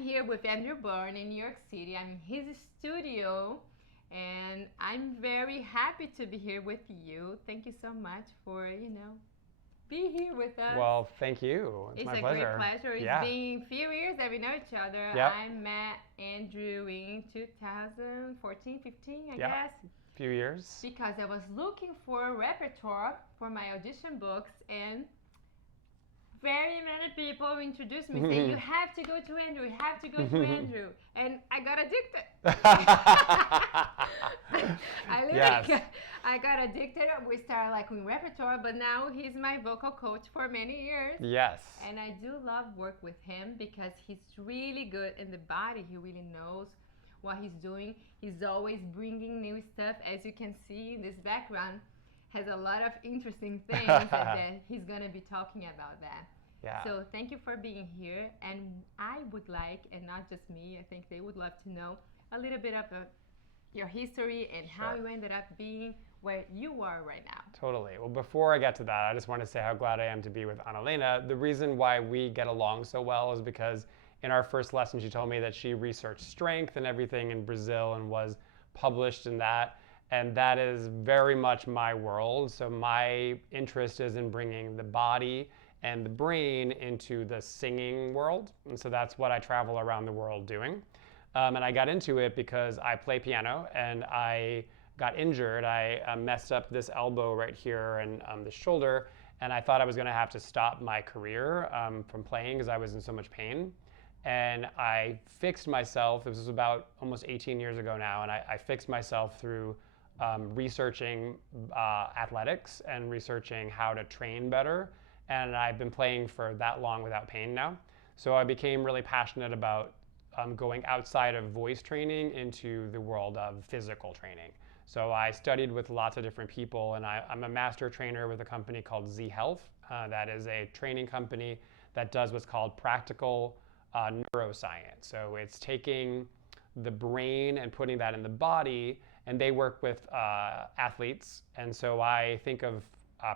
here with Andrew Byrne in New York City. I'm in his studio, and I'm very happy to be here with you. Thank you so much for, be here with us. Well, thank you. It's my pleasure. It's a great pleasure. It's been a few years that we know each other. Yep. I met Andrew in 2014, 15, I guess. A few years. Because I was looking for a repertoire for my audition books, and very many people introduced me saying, you have to go to Andrew, you have to go to Andrew. And I got addicted. I got addicted. We started like with repertoire, but now he's my vocal coach for many years. Yes. And I do love work with him because he's really good in the body. He really knows what he's doing. He's always bringing new stuff. As you can see in this background, has a lot of interesting things that he's going to be talking about that. Yeah. So thank you for being here. And I would like, and not just me, I think they would love to know a little bit of your history and how you ended up being where you are right now. Totally. Well, before I get to that, I just want to say how glad I am to be with Anelena. The reason why we get along so well is because in our first lesson, she told me that she researched strength and everything in Brazil and was published in that. And that is very much my world. So my interest is in bringing the body and the brain into the singing world. And so that's what I travel around the world doing. And I got into it because I play piano and I got injured. I messed up this elbow right here and the shoulder. And I thought I was going to have to stop my career from playing because I was in so much pain. And I fixed myself. This was about almost 18 years ago now. And I fixed myself through researching athletics and researching how to train better. And I've been playing for that long without pain now. So I became really passionate about going outside of voice training into the world of physical training. So I studied with lots of different people, and I'm a master trainer with a company called Z Health. That is a training company that does what's called practical neuroscience. So it's taking the brain and putting that in the body, and they work with athletes. And so I think of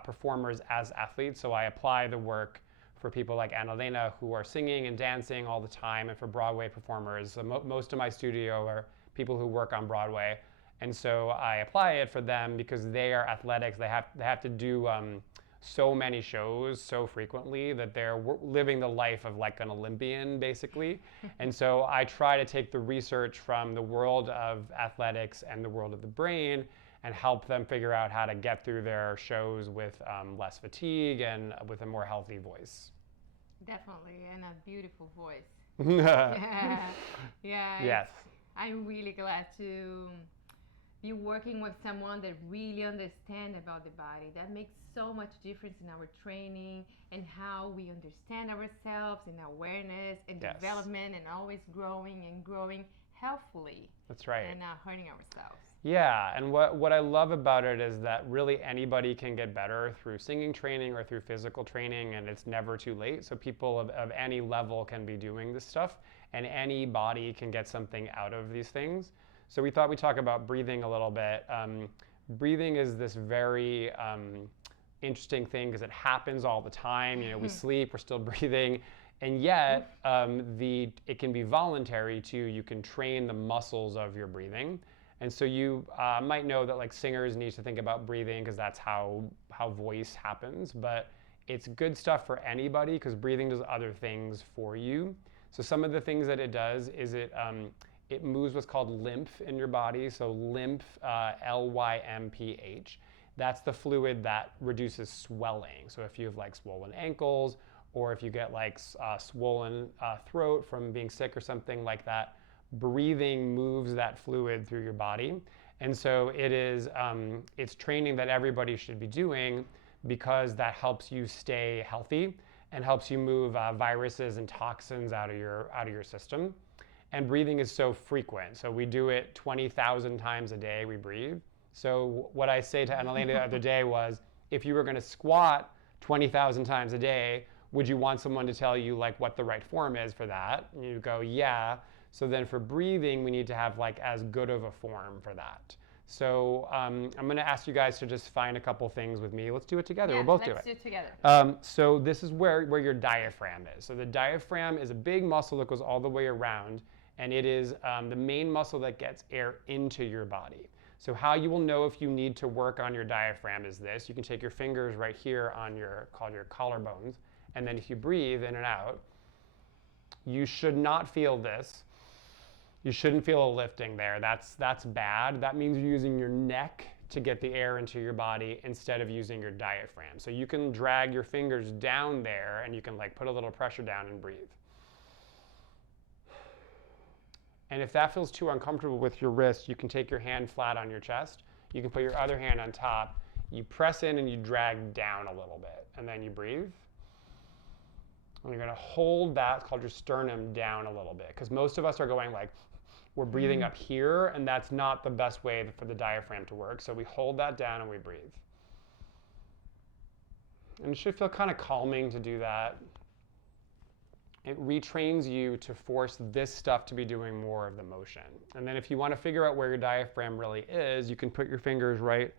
performers as athletes. So I apply the work for people like Anelena who are singing and dancing all the time, and for Broadway performers. So most of my studio are people who work on Broadway. And so I apply it for them because they are athletics. They have to do so many shows so frequently that they're living the life of like an Olympian, basically. And so I try to take the research from the world of athletics and the world of the brain and help them figure out how to get through their shows with less fatigue and with a more healthy voice. Definitely, and a beautiful voice. Yeah. Yes. I'm really glad to be working with someone that really understands about the body. That makes so much difference in our training and how we understand ourselves and awareness and development and always growing healthfully. That's right. And not hurting ourselves. Yeah, and what I love about it is that really anybody can get better through singing training or through physical training, and it's never too late. So people of any level can be doing this stuff, and anybody can get something out of these things. So we thought we'd talk about breathing a little bit. Breathing is this very interesting thing because it happens all the time. You know, we sleep, we're still breathing, and yet it can be voluntary too. You can train the muscles of your breathing. And so you might know that like singers need to think about breathing because that's how voice happens, but it's good stuff for anybody because breathing does other things for you. So some of the things that it does is it moves what's called lymph in your body. So lymph, L-Y-M-P-H, that's the fluid that reduces swelling. So if you have like swollen ankles or if you get like swollen throat from being sick or something like that, breathing moves that fluid through your body. And so it's training that everybody should be doing because that helps you stay healthy and helps you move viruses and toxins out of your system. And breathing is so frequent. So we do it 20,000 times a day, we breathe. So what I say to Anelena the other day was, if you were going to squat 20,000 times a day, would you want someone to tell you like what the right form is for that? And you go, yeah. So then for breathing, we need to have like as good of a form for that. So I'm going to ask you guys to just find a couple things with me. Let's do it together. Yeah, We'll both do let's do it together. So this is where your diaphragm is. So the diaphragm is a big muscle that goes all the way around, and it is the main muscle that gets air into your body. So how you will know if you need to work on your diaphragm is this. You can take your fingers right here on your collarbones, and then if you breathe in and out, you should not feel this. You shouldn't feel a lifting there. That's bad. That means you're using your neck to get the air into your body instead of using your diaphragm. So you can drag your fingers down there and you can like put a little pressure down and breathe. And if that feels too uncomfortable with your wrist, you can take your hand flat on your chest. You can put your other hand on top. You press in and you drag down a little bit, and then you breathe. And you're going to hold that, it's called your sternum, down a little bit, because most of us are going like, we're breathing up here, and that's not the best way for the diaphragm to work. So we hold that down and we breathe. And it should feel kind of calming to do that. It retrains you to force this stuff to be doing more of the motion. And then if you want to figure out where your diaphragm really is, you can put your fingers right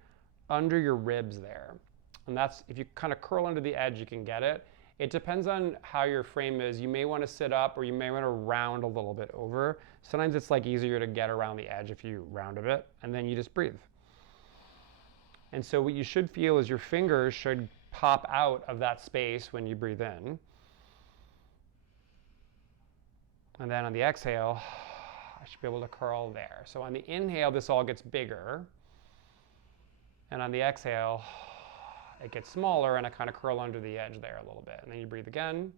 under your ribs there. And that's, if you kind of curl under the edge, you can get it. It depends on how your frame is. You may want to sit up or you may want to round a little bit over. Sometimes it's like easier to get around the edge if you round a bit, and then you just breathe. And so what you should feel is your fingers should pop out of that space when you breathe in. And then on the exhale, I should be able to curl there. So on the inhale, this all gets bigger. And on the exhale, it gets smaller and I kind of curl under the edge there a little bit. And then you breathe again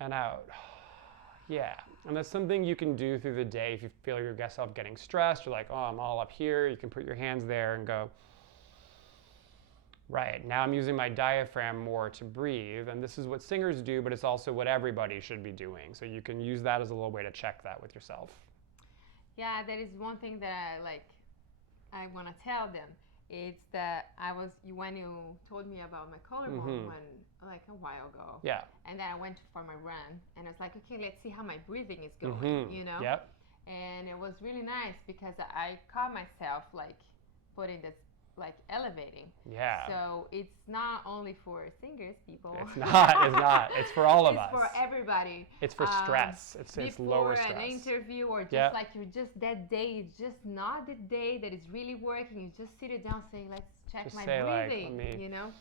and out. Yeah. And that's something you can do through the day if you feel yourself getting stressed. You're like, oh, I'm all up here. You can put your hands there and go, right, now I'm using my diaphragm more to breathe. And this is what singers do, but it's also what everybody should be doing. So you can use that as a little way to check that with yourself. Yeah, that is one thing that I want to tell them. It's that when you told me about my collarbone like a while ago. Yeah. And then I went for my run and I was like, okay, let's see how my breathing is going, you know? Yep. And it was really nice because I caught myself like putting this, like elevating. Yeah. So it's not only for singers, people. It's not. It's for all of us. It's for everybody. It's for stress. It's lower stress. Before an interview or just like you're just that day, it's just not the day that is really working. You just sit it down saying, let's check just my say, breathing, like, let me you know?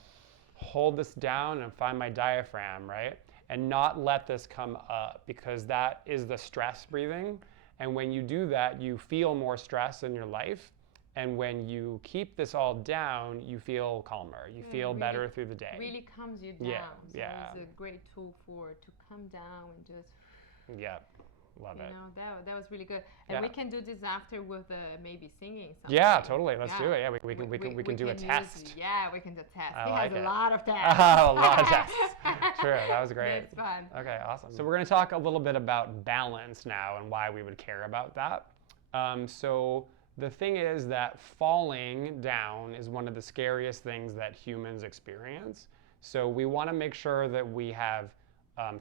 hold this down and find my diaphragm, right? And not let this come up because that is the stress breathing. And when you do that, you feel more stress in your life. And when you keep this all down, you feel calmer. You feel really, better through the day. Really calms you down. Yeah. So it's a great tool to come down and just. Yeah, love it. You know, that was really good. And we can do this after with maybe singing something. Yeah, totally. Let's do it. Yeah, we can do a test. We can do a test. I he like has it. a lot of tests. Oh, a lot of tests. True, that was great. It's fun. Okay, awesome. So we're going to talk a little bit about balance now and why we would care about that. So the thing is that falling down is one of the scariest things that humans experience. So we want to make sure that we have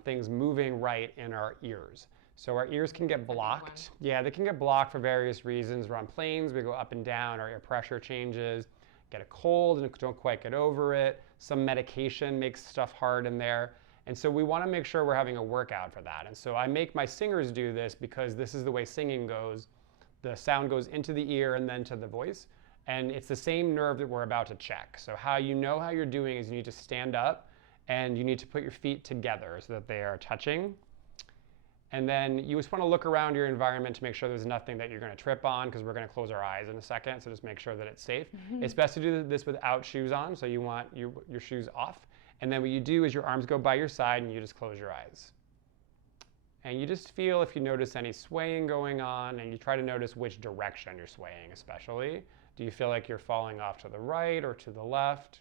things moving right in our ears. So our ears can get blocked. Yeah, they can get blocked for various reasons. We're on planes, we go up and down, our ear pressure changes, get a cold and don't quite get over it. Some medication makes stuff hard in there. And so we want to make sure we're having a workout for that. And so I make my singers do this because this is the way singing goes. The sound goes into the ear and then to the voice. And it's the same nerve that we're about to check. So how you know how you're doing is you need to stand up and you need to put your feet together so that they are touching. And then you just want to look around your environment to make sure there's nothing that you're going to trip on because we're going to close our eyes in a second. So just make sure that it's safe. It's best to do this without shoes on. So you want your shoes off. And then what you do is your arms go by your side and you just close your eyes. And you just feel if you notice any swaying going on, and you try to notice which direction you're swaying especially. Do you feel like you're falling off to the right or to the left?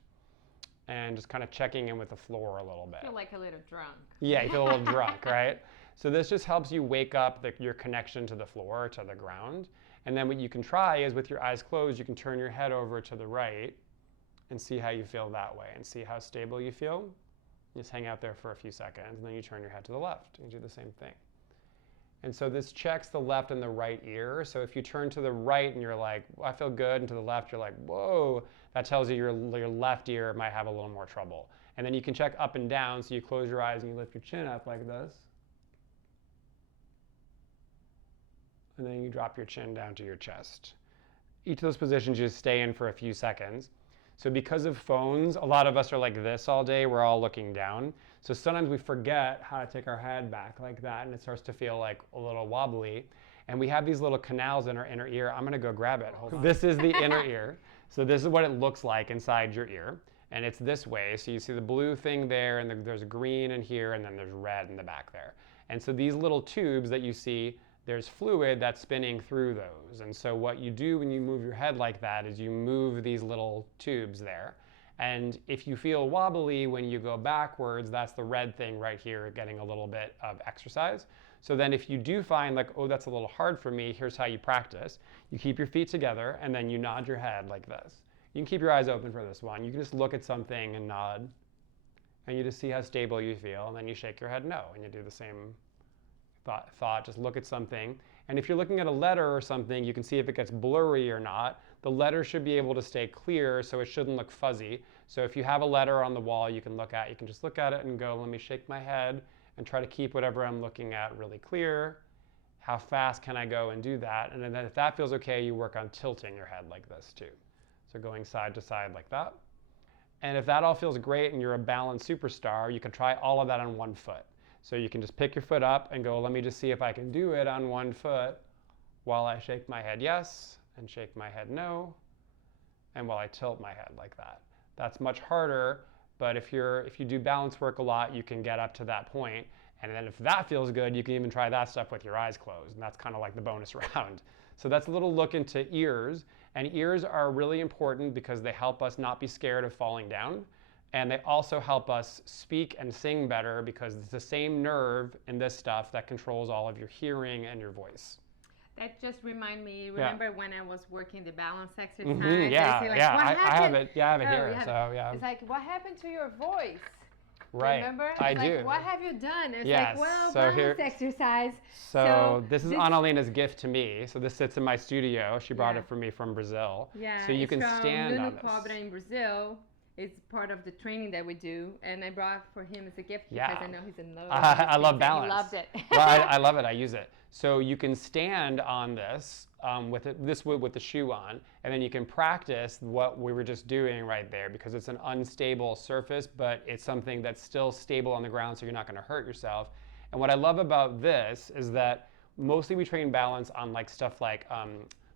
And just kind of checking in with the floor a little bit. I feel like a little drunk. Yeah, you feel a little drunk, right? So this just helps you wake up your connection to the floor, to the ground. And then what you can try is with your eyes closed, you can turn your head over to the right and see how you feel that way and see how stable you feel. Just hang out there for a few seconds, and then you turn your head to the left and do the same thing. And so this checks the left and the right ear. So if you turn to the right and you're like, I feel good, and to the left you're like, whoa, that tells you your left ear might have a little more trouble. And then you can check up and down, so you close your eyes and you lift your chin up like this. And then you drop your chin down to your chest. Each of those positions you just stay in for a few seconds. So because of phones, a lot of us are like this all day, we're all looking down. So sometimes we forget how to take our head back like that, and it starts to feel like a little wobbly. And we have these little canals in our inner ear. I'm gonna go grab it, hold on. This is the inner ear. So this is what it looks like inside your ear. And it's this way, so you see the blue thing there, and there's green in here, and then there's red in the back there. And so these little tubes that you see, there's fluid that's spinning through those. And so what you do when you move your head like that is you move these little tubes there. And if you feel wobbly when you go backwards, that's the red thing right here getting a little bit of exercise. So then if you do find like, oh, that's a little hard for me, here's how you practice. You keep your feet together and then you nod your head like this. You can keep your eyes open for this one. You can just look at something and nod. And you just see how stable you feel. And then you shake your head no. And you do the same thought, just look at something. And if you're looking at a letter or something, you can see if it gets blurry or not. The letter should be able to stay clear, so it shouldn't look fuzzy. So if you have a letter on the wall you can just look at it and go, let me shake my head and try to keep whatever I'm looking at really clear. How fast can I go and do that? And then if that feels okay, you work on tilting your head like this too. So going side to side like that. And if that all feels great and you're a balanced superstar, you can try all of that on one foot. So you can just pick your foot up and go, let me just see if I can do it on one foot while I shake my head yes and shake my head no, and while I tilt my head like that. That's much harder, but if you do balance work a lot, you can get up to that point. And then if that feels good, you can even try that stuff with your eyes closed, and that's kind of like the bonus round. So that's a little look into ears, and ears are really important because they help us not be scared of falling down. And they also help us speak and sing better because it's the same nerve in this stuff that controls all of your hearing and your voice. That just reminded me, remember when I was working the balance exercise? Mm-hmm, yeah, like, yeah, I have it. Yeah, I have it here. So yeah. It's like, what happened to your voice? Right. Remember? I it's do. Like, what have you done? It's yes. like, well, so balance exercise. So this is Anelena's gift to me. So this sits in my studio. She brought Yeah. it for me from Brazil. Yeah. So you can stand on this. Cobra in Brazil. It's part of the training that we do, and I brought for him as a gift Yeah. because I know he's in love. I love balance. He loved it. Well, I love it. I use it. So you can stand on this with the shoe on, and then you can practice what we were just doing right there because it's an unstable surface, but it's something that's still stable on the ground, so you're not going to hurt yourself. And what I love about this is that mostly we train balance on like stuff like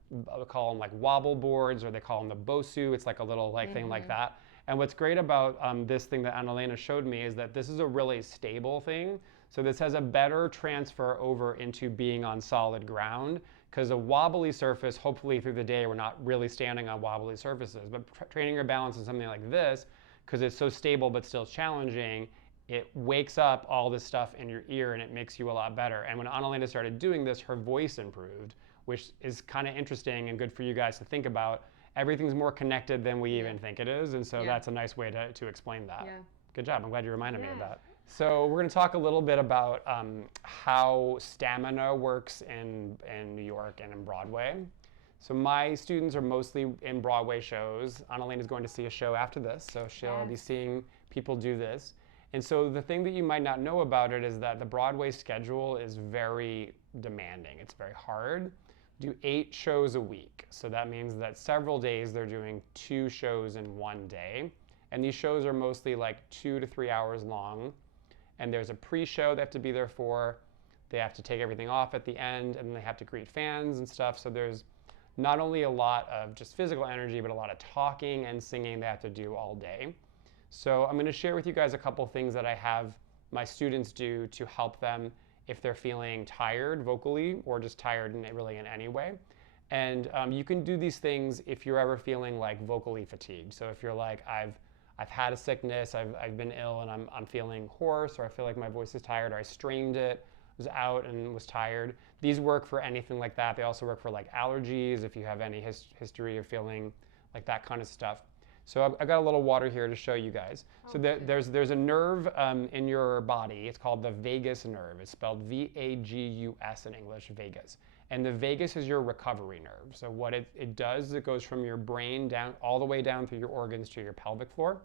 we call them like wobble boards, or they call them the Bosu. It's like a little like thing like that. And what's great about this thing that Anelena showed me is that this is a really stable thing. So this has a better transfer over into being on solid ground, because a wobbly surface, hopefully through the day, we're not really standing on wobbly surfaces. But training your balance on something like this, because it's so stable but still challenging, it wakes up all this stuff in your ear and it makes you a lot better. And when Anelena started doing this, her voice improved, which is kind of interesting and good for you guys to think about. Everything's more connected than we even think it is, and so that's a nice way to explain that. Yeah. Good job. I'm glad you reminded me of that. So we're going to talk a little bit about how stamina works in New York and in Broadway. So my students are mostly in Broadway shows. Anelena is going to see a show after this, so she'll be seeing people do this. And so the thing that you might not know about it is that the Broadway schedule is very demanding. It's very hard. Do 8 shows a week. So that means that several days they're doing 2 shows in one day. And these shows are mostly like 2 to 3 hours long. And there's a pre-show they have to be there for. They have to take everything off at the end, and then they have to greet fans and stuff. So there's not only a lot of just physical energy, but a lot of talking and singing they have to do all day. So I'm going to share with you guys a couple things that I have my students do to help them if they're feeling tired vocally or just tired in any way. And you can do these things if you're ever feeling like vocally fatigued. So if you're like, I've had a sickness, I've been ill and I'm feeling hoarse, or I feel like my voice is tired, or I strained it, was out and was tired. These work for anything like that. They also work for like allergies if you have any history of feeling like that kind of stuff. So I've got a little water here to show you guys. So there's a nerve in your body. It's called the vagus nerve. It's spelled V-A-G-U-S in English, vagus. And the vagus is your recovery nerve. So what it does is it goes from your brain down all the way down through your organs to your pelvic floor.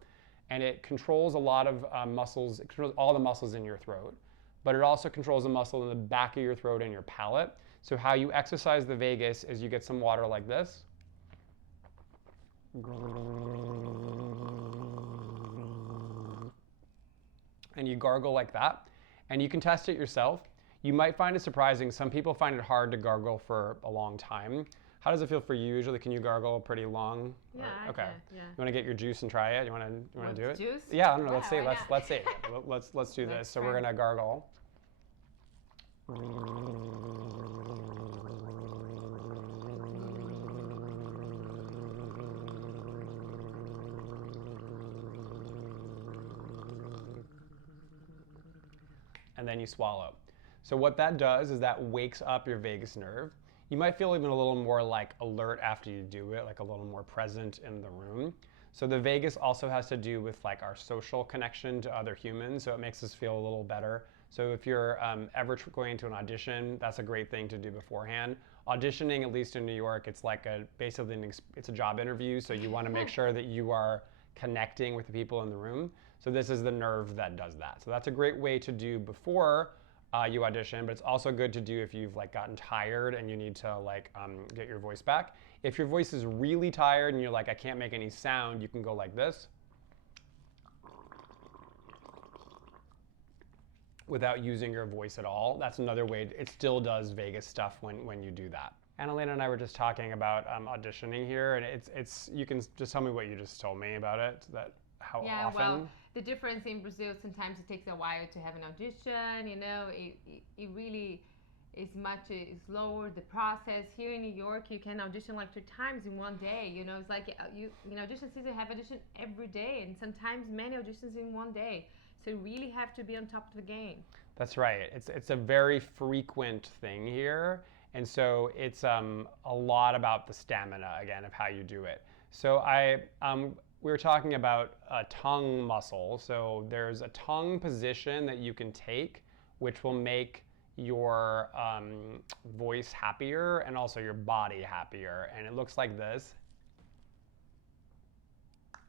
And it controls a lot of muscles. It controls all the muscles in your throat. But it also controls a muscle in the back of your throat and your palate. So how you exercise the vagus is you get some water like this. And you gargle like that. And you can test it yourself. You might find it surprising. Some people find it hard to gargle for a long time. How does it feel for you usually? Can you gargle pretty long? Yeah, okay. I can, yeah. You want to get your juice and try it? You want to do it? Juice? Yeah, I don't know. Yeah, Let's see. why Let's see. Let's do this. So we're gonna gargle. And then you swallow. So what that does is that wakes up your vagus nerve. You might feel even a little more like alert after you do it, like a little more present in the room. So the vagus also has to do with like our social connection to other humans, so it makes us feel a little better. So if you're ever going to an audition, that's a great thing to do beforehand. Auditioning, at least in New York, it's like basically it's a job interview, so you want to make sure that you are connecting with the people in the room. So this is the nerve that does that. So that's a great way to do before you audition, but it's also good to do if you've like gotten tired and you need to like get your voice back. If your voice is really tired and you're like, I can't make any sound, you can go like this without using your voice at all. That's another way. It still does vagus stuff when you do that. Anelena and I were just talking about auditioning here, and it's you can just tell me what you just told me about it. How often? Yeah, well, the difference in Brazil, sometimes it takes a while to have an audition. You know, it really is much slower, the process. Here in New York, you can audition like 2 times in one day. You know, it's like audition season have audition every day, and sometimes many auditions in one day. So you really have to be on top of the game. That's right. It's a very frequent thing here, and so it's a lot about the stamina again of how you do it. So we were talking about a tongue muscle. So there's a tongue position that you can take, which will make your voice happier and also your body happier. And it looks like this.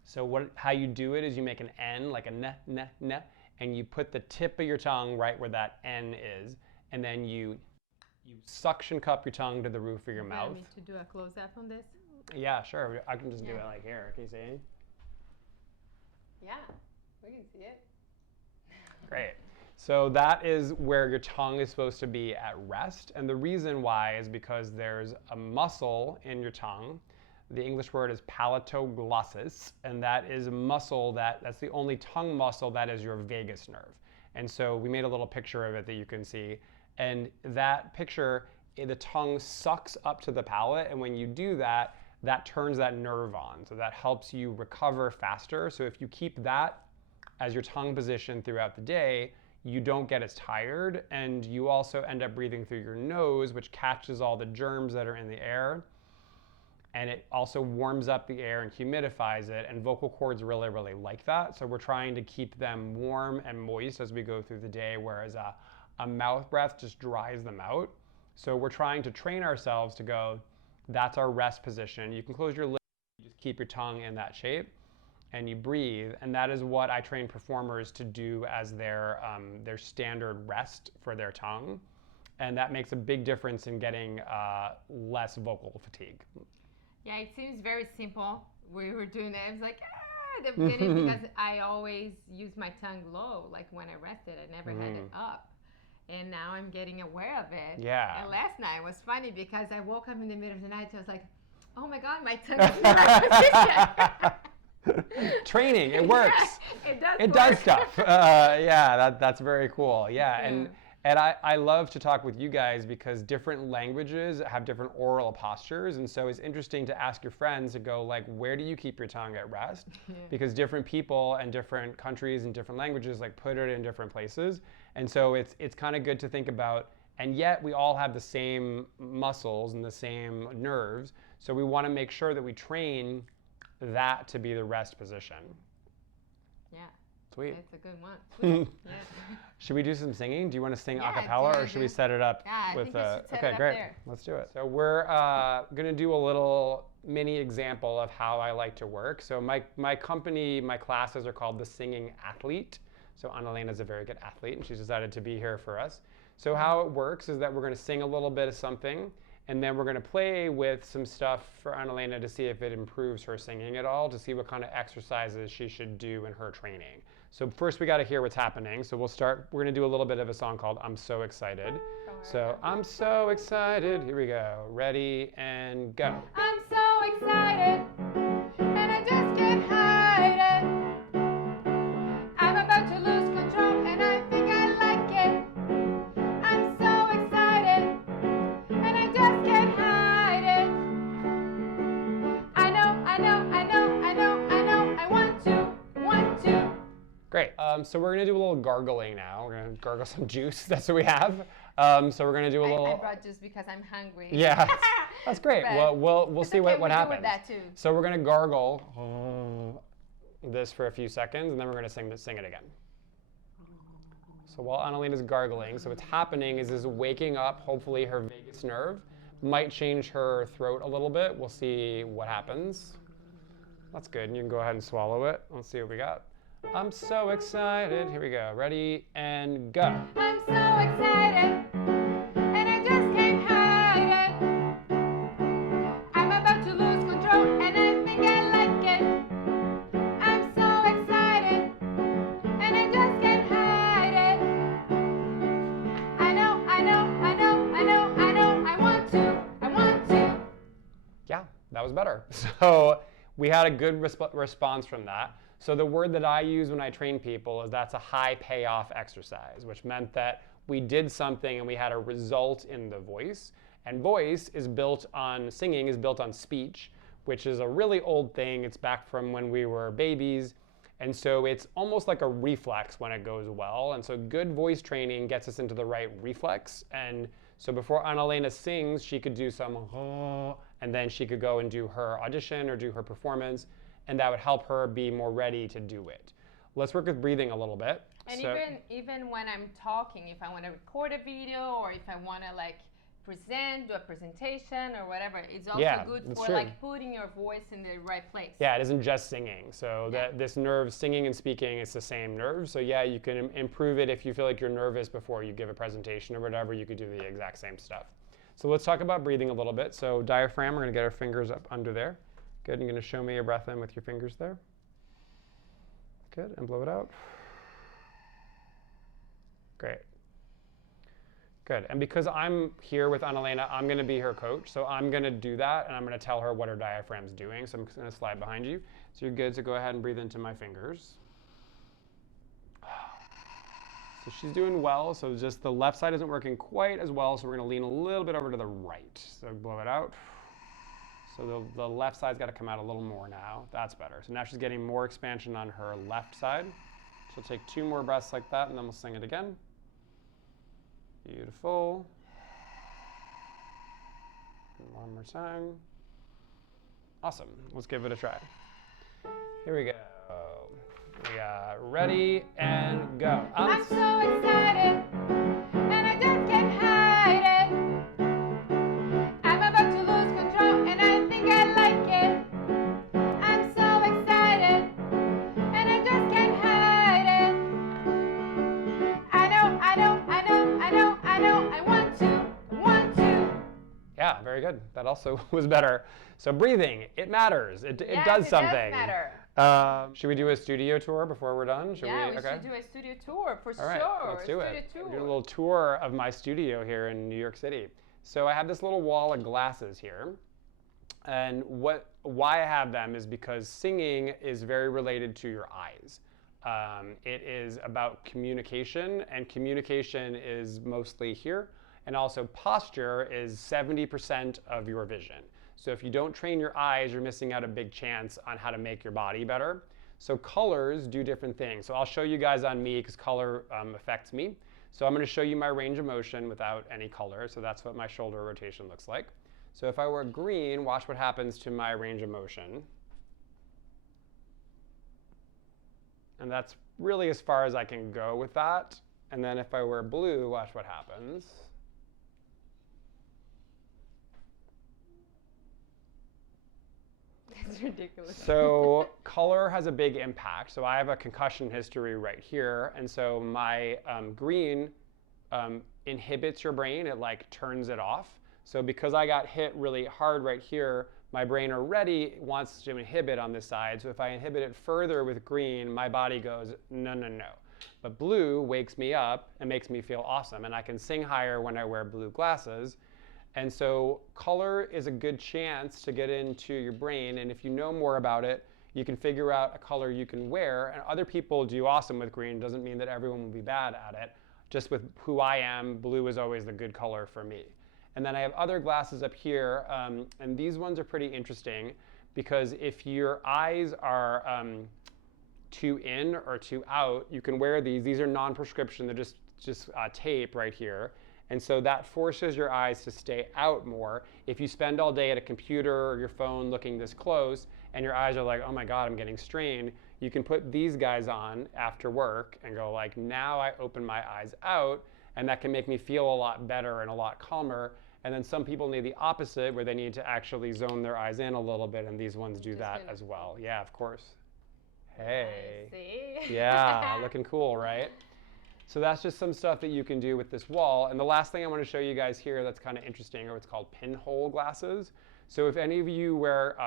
So how you do it is you make an N, like a n, and you put the tip of your tongue right where that N is, and then you suction cup your tongue to the roof of your mouth. You want me to do a close-up on this? Yeah, sure. I can just do it like here. Can you see? Yeah, we can see it. Great. So that is where your tongue is supposed to be at rest. And the reason why is because there's a muscle in your tongue. The English word is palatoglossus, and that is a muscle that's the only tongue muscle that is your vagus nerve. And so we made a little picture of it that you can see. And that picture, the tongue sucks up to the palate, and when you do that, that turns that nerve on. So that helps you recover faster. So if you keep that as your tongue position throughout the day, you don't get as tired, and you also end up breathing through your nose, which catches all the germs that are in the air. And it also warms up the air and humidifies it, and vocal cords really, really like that. So we're trying to keep them warm and moist as we go through the day, whereas a mouth breath just dries them out. So we're trying to train ourselves to go, that's our rest position. You can close your lips, you just keep your tongue in that shape, and you breathe. And that is what I train performers to do as their standard rest for their tongue. And that makes a big difference in getting less vocal fatigue. Yeah, it seems very simple. We were doing it. I was like, at the beginning, because I always use my tongue low. Like when I rested, I never had it up. And now I'm getting aware of it. Yeah. And last night was funny because I woke up in the middle of the night. I was like, oh my God, my tongue is in the right position. Training, it works. It does stuff. Yeah, that's very cool. Yeah, and I love to talk with you guys because different languages have different oral postures, and so it's interesting to ask your friends to go like, where do you keep your tongue at rest? Because different people and different countries and different languages like put it in different places, and so it's kind of good to think about. And yet we all have the same muscles and the same nerves, so we want to make sure that we train that to be the rest position. Yeah. Sweet. It's a good one. Sweet. Yeah. Should we do some singing? Do you want to sing Yeah, a cappella, do or should we set it up with I think we should set okay, it up great. there. Let's do it. So we're going to do a little mini example of how I like to work. So my company, my classes are called the Singing Athlete. So Anelena is a very good athlete, and she's decided to be here for us. So how it works is that we're going to sing a little bit of something, and then we're going to play with some stuff for Anelena to see if it improves her singing at all, to see what kind of exercises she should do in her training. So first we got to hear what's happening. So we're going to do a little bit of a song called I'm So Excited. So I'm so excited. Here we go. Ready and go. I'm so excited, and I just can't hide it. I'm about to lose control, and I think I like it. I'm so excited, and I just can't hide it. I know, I know, I know, I know, I know, I want to. Great. So we're going to do a little gargling now. We're going to gargle some juice. That's what we have. So we're going to do a little... I brought juice because I'm hungry. Yeah, that's great. But We'll see what happens. With that too. So we're going to gargle this for a few seconds, and then we're going to sing it again. So while Anelena's gargling, so what's happening is waking up, hopefully, her vagus nerve. Might change her throat a little bit. We'll see what happens. That's good. And you can go ahead and swallow it. Let's see what we got. I'm so excited. Here we go. Ready and go. I'm so excited, and I just can't hide it. I'm about to lose control, and I think I like it. I'm so excited, and I just can't hide it. I know, I know, I know, I know, I know, I want to. Yeah, that was better. So we had a good response from that. So the word that I use when I train people is that's a high payoff exercise, which meant that we did something and we had a result in the voice. And voice is built on, singing is built on speech, which is a really old thing. It's back from when we were babies. And so it's almost like a reflex when it goes well. And so good voice training gets us into the right reflex. And so before Anelena sings, she could do some, and then she could go and do her audition or do her performance. And that would help her be more ready to do it. Let's work with breathing a little bit. And even when I'm talking, if I want to record a video or if I want to like do a presentation or whatever, it's also good for like putting your voice in the right place. Yeah, it isn't just singing. So that this nerve, singing and speaking, it's the same nerve. So yeah, you can improve it if you feel like you're nervous before you give a presentation or whatever. You could do the exact same stuff. So let's talk about breathing a little bit. So diaphragm, we're going to get our fingers up under there. Good, you're going to show me your breath in with your fingers there. Good, and blow it out. Great. Good, and because I'm here with Anelena, I'm going to be her coach, so I'm going to do that, and I'm going to tell her what her diaphragm's doing, so I'm just going to slide behind you. So you're good, so go ahead and breathe into my fingers. So she's doing well, so just the left side isn't working quite as well, so we're going to lean a little bit over to the right. So blow it out. So the left side's got to come out a little more now. That's better. So now she's getting more expansion on her left side. She'll take 2 more breaths like that, and then we'll sing it again. Beautiful. One more time. Awesome. Let's give it a try. Here we go. We got ready and go. I'm so excited, and I just can't hide it. I'm about to lose control, and I think I like it. I'm so excited, and I just can't hide it. I know, I know, I know, I know, I know, I want to. Yeah, very good. That also was better. So breathing, it matters. It does something. It does matter. Should we do a studio tour before we're done? We should do a studio tour for sure. All right, let's do it. We'll do a little tour of my studio here in New York City. So I have this little wall of glasses here. And why I have them is because singing is very related to your eyes. It is about communication, and communication is mostly here. And also posture is 70% of your vision. So if you don't train your eyes, you're missing out a big chance on how to make your body better. So colors do different things. So I'll show you guys on me because color affects me. So I'm going to show you my range of motion without any color. So that's what my shoulder rotation looks like. So if I were green, watch what happens to my range of motion. And that's really as far as I can go with that. And then if I wear blue, watch what happens. That's ridiculous. So color has a big impact. So I have a concussion history right here. And so my green inhibits your brain. It like turns it off. So because I got hit really hard right here, my brain already wants to inhibit on this side. So if I inhibit it further with green, my body goes, no, no, no. But blue wakes me up and makes me feel awesome. And I can sing higher when I wear blue glasses. And so color is a good chance to get into your brain. And if you know more about it, you can figure out a color you can wear. And other people do awesome with green. Doesn't mean that everyone will be bad at it. Just with who I am, blue is always the good color for me. And then I have other glasses up here. And these ones are pretty interesting because if your eyes are too in or too out, you can wear these. These are non-prescription. They're just tape right here. And so that forces your eyes to stay out more. If you spend all day at a computer or your phone looking this close and your eyes are like, oh my God, I'm getting strained, you can put these guys on after work and go like, now I open my eyes out, and that can make me feel a lot better and a lot calmer. And then some people need the opposite, where they need to actually zone their eyes in a little bit, and these ones do that as well. Yeah, of course. Hey. See? Yeah, looking cool, right? So that's just some stuff that you can do with this wall. And the last thing I want to show you guys here that's kind of interesting are what's called pinhole glasses. So if any of you wear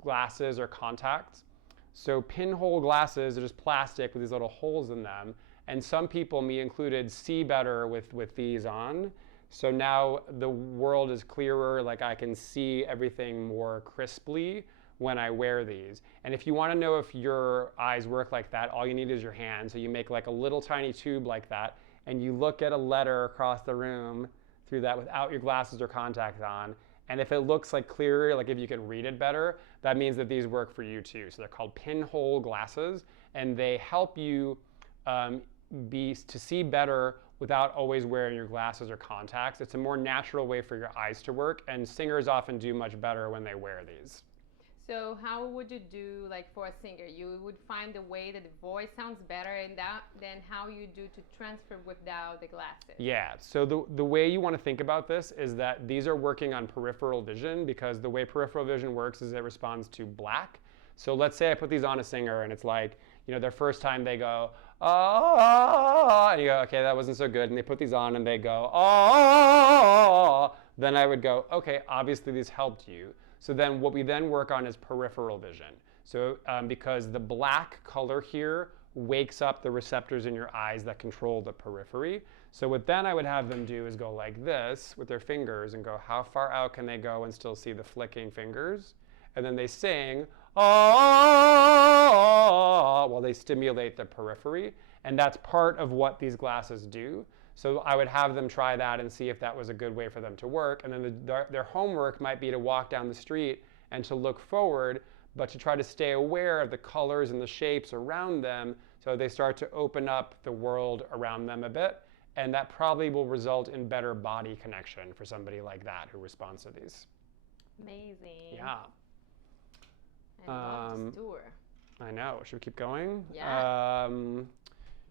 glasses or contacts, so pinhole glasses are just plastic with these little holes in them. And some people, me included, see better with these on. So now the world is clearer, like I can see everything more crisply when I wear these. And if you want to know if your eyes work like that, all you need is your hand. So you make like a little tiny tube like that, and you look at a letter across the room through that without your glasses or contacts on. And if it looks like clearer, like if you can read it better, that means that these work for you too. So they're called pinhole glasses, and they help you to see better without always wearing your glasses or contacts. It's a more natural way for your eyes to work, and singers often do much better when they wear these. So how would you do, like for a singer? You would find a way that the voice sounds better and than how you do to transfer without the glasses. Yeah, so the way you want to think about this is that these are working on peripheral vision, because the way peripheral vision works is it responds to black. So let's say I put these on a singer and it's like, you know, their first time they go, oh, and you go, okay, that wasn't so good. And they put these on and they go, oh, then I would go, okay, obviously these helped you. So then what we then work on is peripheral vision. So because the black color here wakes up the receptors in your eyes that control the periphery. So what then I would have them do is go like this with their fingers and go, how far out can they go and still see the flicking fingers? And then they sing, oh, while they stimulate the periphery. And that's part of what these glasses do. So I would have them try that and see if that was a good way for them to work. And then their homework might be to walk down the street and to look forward, but to try to stay aware of the colors and the shapes around them, so they start to open up the world around them a bit. And that probably will result in better body connection for somebody like that who responds to these. Amazing. Yeah. I love this tour. I know. Should we keep going? Yeah.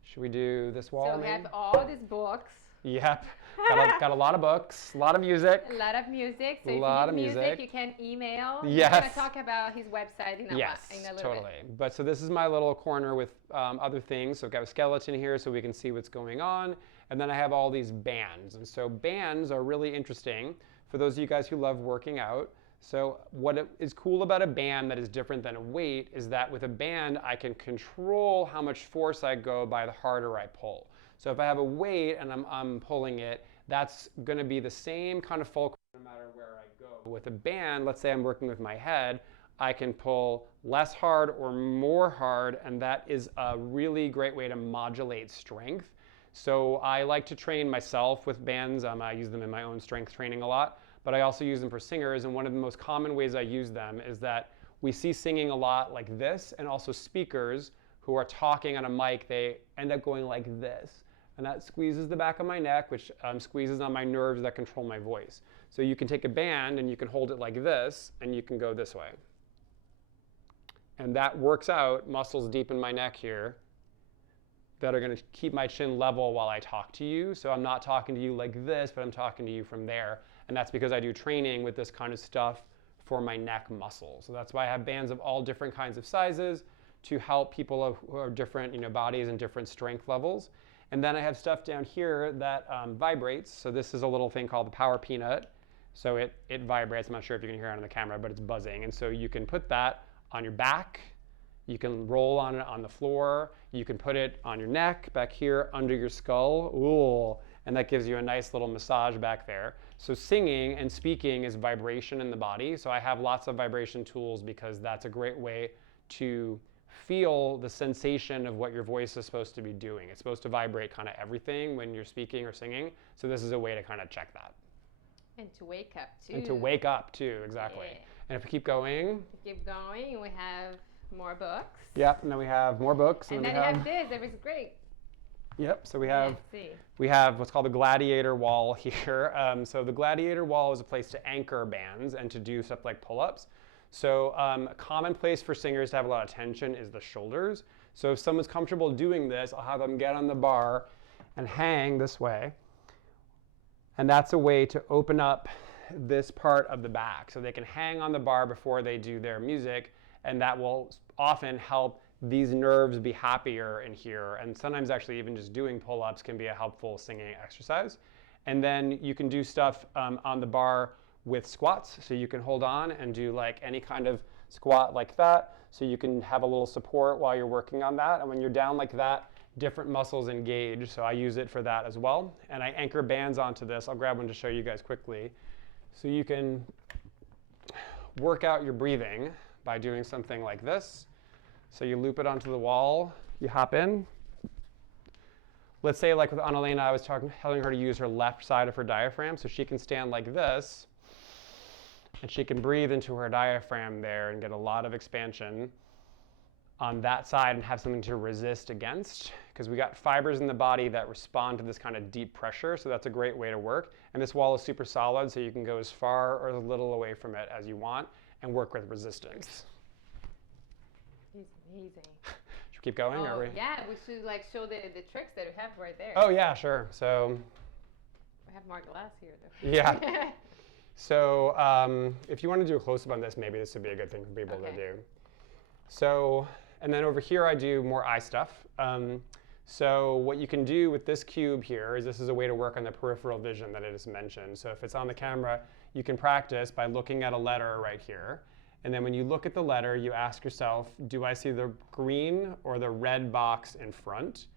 Should we do this wall? So we have all these books. Yep. Got a lot of books, a lot of music. A lot of music. So if you need music, you can email. Yes. We're going to talk about his website in a little totally. bit. But so this is my little corner with other things. So I've got a skeleton here so we can see what's going on. And then I have all these bands. And so bands are really interesting for those of you guys who love working out. So what is cool about a band that is different than a weight is that with a band, I can control how much force I go by the harder I pull. So if I have a weight and I'm pulling it, that's going to be the same kind of fulcrum no matter where I go. With a band, let's say I'm working with my head, I can pull less hard or more hard, and that is a really great way to modulate strength. So I like to train myself with bands. I use them in my own strength training a lot. But I also use them for singers, and one of the most common ways I use them is that we see singing a lot like this, and also speakers who are talking on a mic, they end up going like this. And that squeezes the back of my neck, which squeezes on my nerves that control my voice. So you can take a band and you can hold it like this, and you can go this way. And that works out muscles deep in my neck here, that are going to keep my chin level while I talk to you. So I'm not talking to you like this, but I'm talking to you from there. And that's because I do training with this kind of stuff for my neck muscle. So that's why I have bands of all different kinds of sizes to help people who are different, bodies and different strength levels. And then I have stuff down here that vibrates. So this is a little thing called the Power Peanut. So it vibrates. I'm not sure if you can hear it on the camera, but it's buzzing. And so you can put that on your back. You can roll on it on the floor. You can put it on your neck, back here, under your skull. Ooh, and that gives you a nice little massage back there. So singing and speaking is vibration in the body. So I have lots of vibration tools because that's a great way to feel the sensation of what your voice is supposed to be doing. It's supposed to vibrate kind of everything when you're speaking or singing. So this is a way to kind of check that. And to wake up too. And to wake up too, exactly. Yeah. And if we keep going. Keep going, we have more books. Yep, and then we have more books. And then we have this, it was great. Yep, so we have what's called the Gladiator Wall here. So the Gladiator Wall is a place to anchor bands and to do stuff like pull-ups. So a common place for singers to have a lot of tension is the shoulders. So if someone's comfortable doing this, I'll have them get on the bar and hang this way. And that's a way to open up this part of the back. So they can hang on the bar before they do their music, and that will often help these nerves be happier in here. And sometimes actually even just doing pull-ups can be a helpful singing exercise. And then you can do stuff on the bar with squats. So you can hold on and do like any kind of squat like that. So you can have a little support while you're working on that. And when you're down like that, different muscles engage. So I use it for that as well. And I anchor bands onto this. I'll grab one to show you guys quickly. So you can work out your breathing by doing something like this. So you loop it onto the wall, you hop in. Let's say like with Anelena, I was telling her to use her left side of her diaphragm, so she can stand like this, and she can breathe into her diaphragm there and get a lot of expansion on that side and have something to resist against, because we got fibers in the body that respond to this kind of deep pressure, so that's a great way to work. And this wall is super solid, so you can go as far or as little away from it as you want and work with resistance. He's amazing. Should we keep going? Oh, yeah, we should like show the tricks that we have right there. Oh yeah, sure. So we have more glass here though. Yeah. So if you want to do a close-up on this, maybe this would be a good thing for people to do. So, and then over here I do more eye stuff. So what you can do with this cube here is this is a way to work on the peripheral vision that I just mentioned. So if it's on the camera, you can practice by looking at a letter right here. And then when you look at the letter, you ask yourself, do I see the green or the red box in front?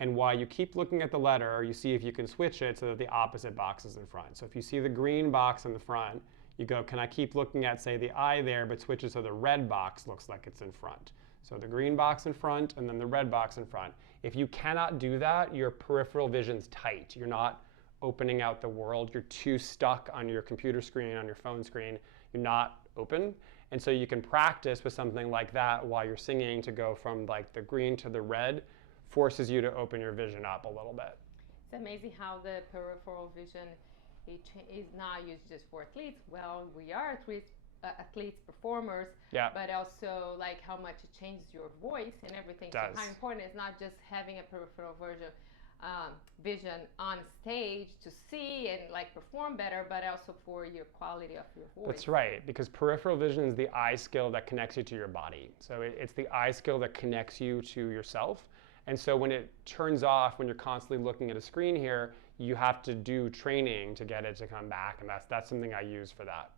And while you keep looking at the letter, you see if you can switch it so that the opposite box is in front. So if you see the green box in the front, you go, can I keep looking at, say, the eye there, but switch it so the red box looks like it's in front? So the green box in front and then the red box in front. If you cannot do that, your peripheral vision's tight. You're not opening out the world. You're too stuck on your computer screen, on your phone screen. You're not open. And so you can practice with something like that while you're singing to go from like the green to the red, forces you to open your vision up a little bit. It's amazing how the peripheral vision is not used just for athletes. Well, we are athletes, performers, but also like how much it changes your voice and everything. So how important it's not just having a peripheral vision on stage to see and like perform better, but also for your quality of your voice. That's right, because peripheral vision is the eye skill that connects you to your body. So it's the eye skill that connects you to yourself. And so when it turns off, when you're constantly looking at a screen here, you have to do training to get it to come back, and that's something I use for that.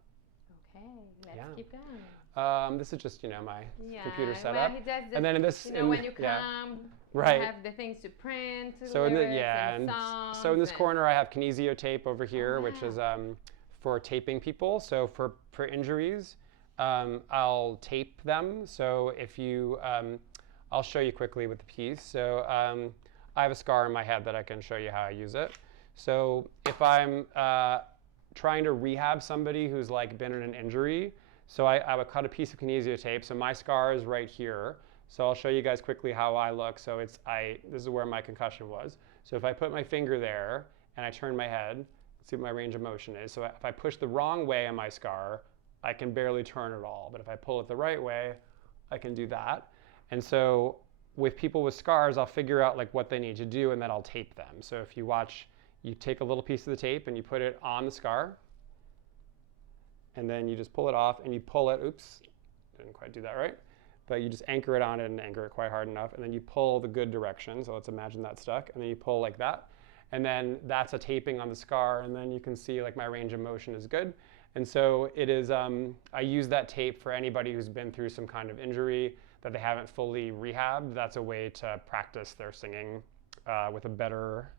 Okay, let's keep going. This is just my computer setup. Well, he does this, and then in this, when you come, you have the things to print, so and songs. So in this corner, I have Kinesio Tape over here, which is for taping people. So for injuries, I'll tape them. So if you, I'll show you quickly with the piece. So I have a scar on my head that I can show you how I use it. So if I'm trying to rehab somebody who's like been in an injury, so I would cut a piece of Kinesio Tape. So my scar is right here. So I'll show you guys quickly how I look. So this is where my concussion was. So if I put my finger there and I turn my head, see what my range of motion is. So if I push the wrong way on my scar, I can barely turn at all. But if I pull it the right way, I can do that. And so with people with scars, I'll figure out like what they need to do, and then I'll tape them. So if you watch, you take a little piece of the tape and you put it on the scar, and then you just pull it off and you pull it. Oops, didn't quite do that right. But you just anchor it on it and anchor it quite hard enough, and then you pull the good direction. So let's imagine that's stuck, and then you pull like that. And then that's a taping on the scar, and then you can see like my range of motion is good. And so it is, I use that tape for anybody who's been through some kind of injury that they haven't fully rehabbed. That's a way to practice their singing with a better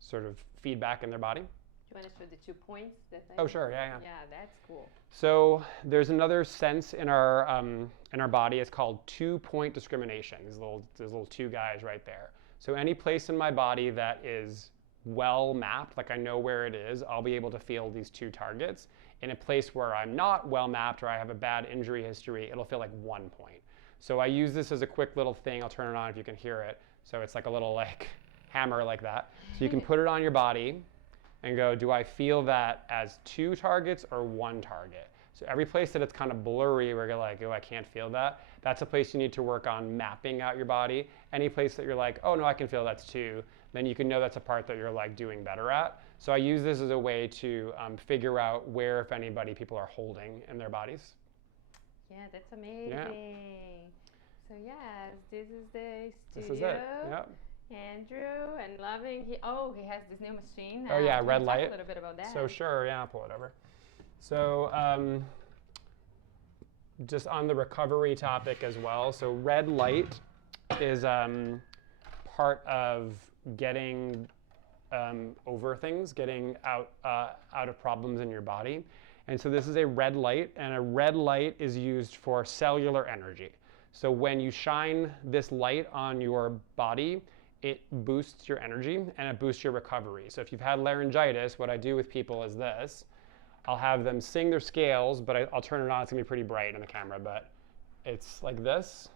sort of feedback in their body. You want to show the 2 points? Oh, sure, yeah. Yeah, that's cool. So there's another sense in our body. It's called 2-point discrimination. There's little 2 guys right there. So any place in my body that is well mapped, like I know where it is, I'll be able to feel these 2 targets. In a place where I'm not well mapped or I have a bad injury history, it'll feel like 1 point. So I use this as a quick little thing. I'll turn it on if you can hear it. So it's like a little like hammer like that. So you can put it on your body and go, do I feel that as 2 targets or 1 target? So every place that it's kind of blurry where you're like, oh, I can't feel that, that's a place you need to work on mapping out your body. Any place that you're like, oh no, I can feel that's 2, then you can know that's a part that you're like doing better at. So I use this as a way to figure out where, if anybody, people are holding in their bodies. Yeah, that's amazing. Yeah. So yes, this is the studio. This is it, yep. Andrew, and loving, he has this new machine. Oh yeah, can red you light. talk a little bit about that? So sure, yeah, I'll pull it over. So just on the recovery topic as well. So red light is part of getting over things, getting out of problems in your body. And so this is a red light, and a red light is used for cellular energy. So when you shine this light on your body, it boosts your energy and it boosts your recovery. So if you've had laryngitis, what I do with people is this. I'll have them sing their scales, but I'll turn it on. It's going to be pretty bright in the camera, but it's like this.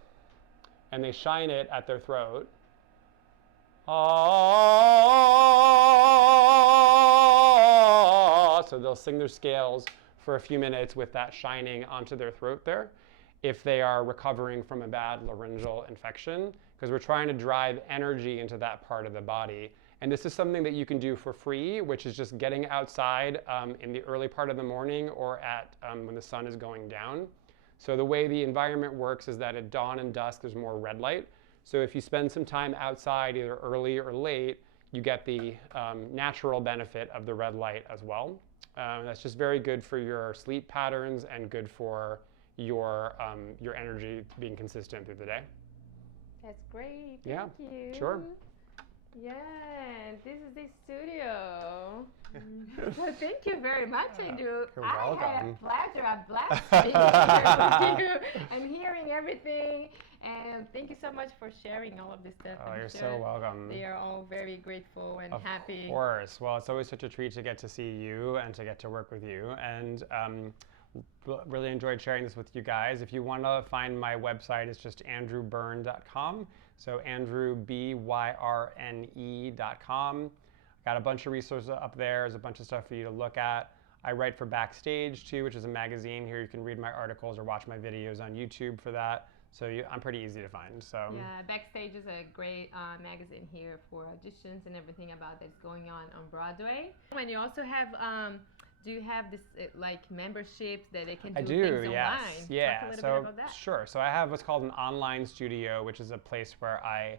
And they shine it at their throat. So they'll sing their scales for a few minutes with that shining onto their throat there, if they are recovering from a bad laryngeal infection, because we're trying to drive energy into that part of the body. And this is something that you can do for free, which is just getting outside in the early part of the morning or at when the sun is going down. So the way the environment works is that at dawn and dusk, there's more red light. So if you spend some time outside, either early or late, you get the natural benefit of the red light as well. That's just very good for your sleep patterns and good for your energy being consistent through the day. That's great. Yeah, Thank you. sure. Yeah, this is the studio. So thank you very much, Andrew. You're I welcome. had a pleasure, a blast being here with you and hearing everything. And thank you so much for sharing all of this stuff. Oh, I'm you're sure so welcome. They are all very grateful and happy. Of course. Well, it's always such a treat to get to see you and to get to work with you. And really enjoyed sharing this with you guys. If you want to find my website, it's just andrewbyrne.com. So andrewbyrne.com. Got a bunch of resources up there. There's a bunch of stuff for you to look at. I write for Backstage too, which is a magazine. Here you can read my articles or watch my videos on YouTube for that. So I'm pretty easy to find. So yeah, Backstage is a great magazine here for auditions and everything about that's going on Broadway. And you also have, do you have this like memberships that they can do things yes. online? Yeah, Talk a little so bit about that. sure. So I have what's called an online studio, which is a place where I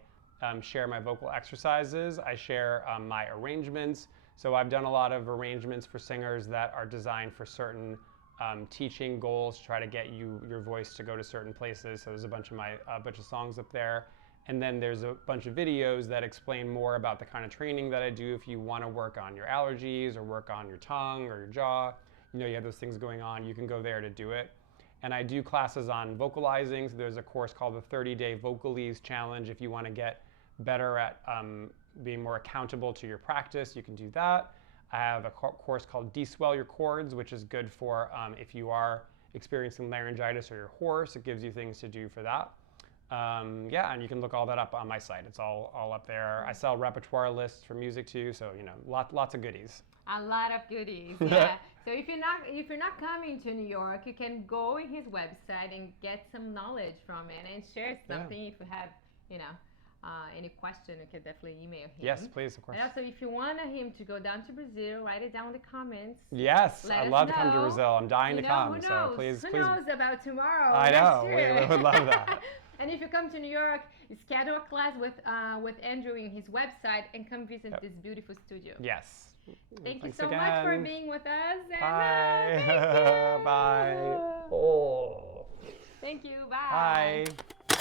share my vocal exercises. I share my arrangements. So I've done a lot of arrangements for singers that are designed for certain teaching goals, to try to get your voice to go to certain places. So there's a bunch of songs up there. And then there's a bunch of videos that explain more about the kind of training that I do if you want to work on your allergies or work on your tongue or your jaw. You have those things going on, you can go there to do it. And I do classes on vocalizing. So there's a course called the 30-Day Vocalese Challenge. If you want to get better at being more accountable to your practice, you can do that. I have a course called Deswell Your Chords, which is good for if you are experiencing laryngitis or you're hoarse. It gives you things to do for that. Yeah, and you can look all that up on my site. It's all up there. I sell repertoire lists for music too, so lots of goodies. A lot of goodies. Yeah. So if you're not coming to New York, you can go in his website and get some knowledge from it and share something. If you have, any question, you can definitely email him. Yes, please, of course. And also, if you want him to go down to Brazil, write it down in the comments. Yes, I'd love to come to Brazil. I'm dying to come. Who knows? So please, Who knows about tomorrow? I know. We would love that. And if you come to New York, schedule a class with Andrew in his website and come visit this beautiful studio. Yes. Thank Thanks you so again. much for being with us. Bye. Thank you. Bye. Oh. Thank you. Bye. Bye.